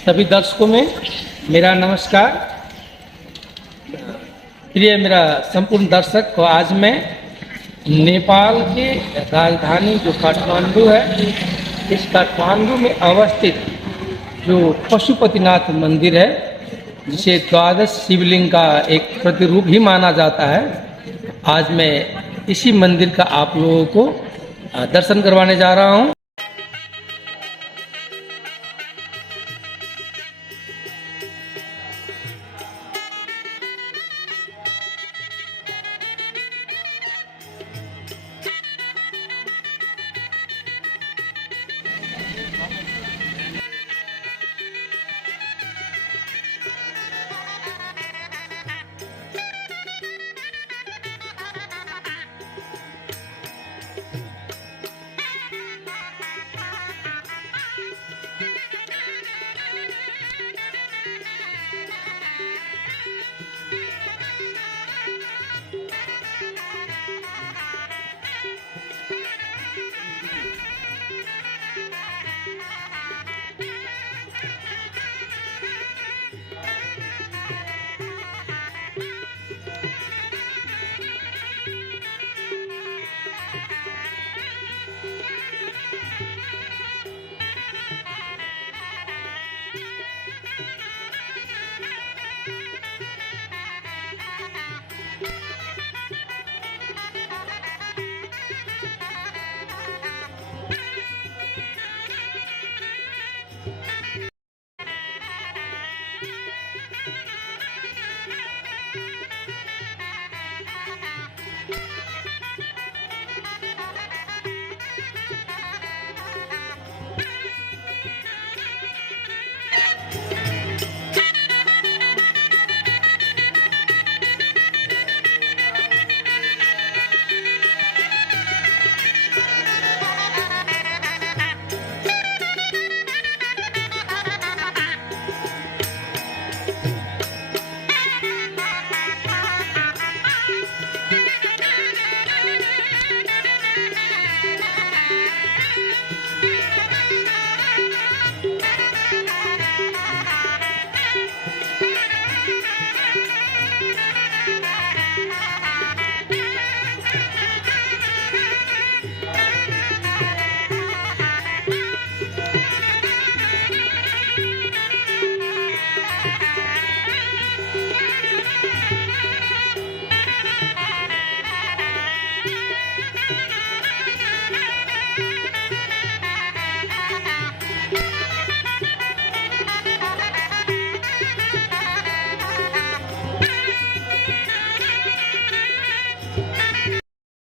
सभी दर्शकों में मेरा नमस्कार। प्रिय मेरा संपूर्ण दर्शक को आज मैं नेपाल की राजधानी जो काठमांडू है, इस काठमांडू में अवस्थित जो पशुपतिनाथ मंदिर है, जिसे द्वादश शिवलिंग का एक प्रतिरूप ही माना जाता है, आज मैं इसी मंदिर का आप लोगों को दर्शन करवाने जा रहा हूँ।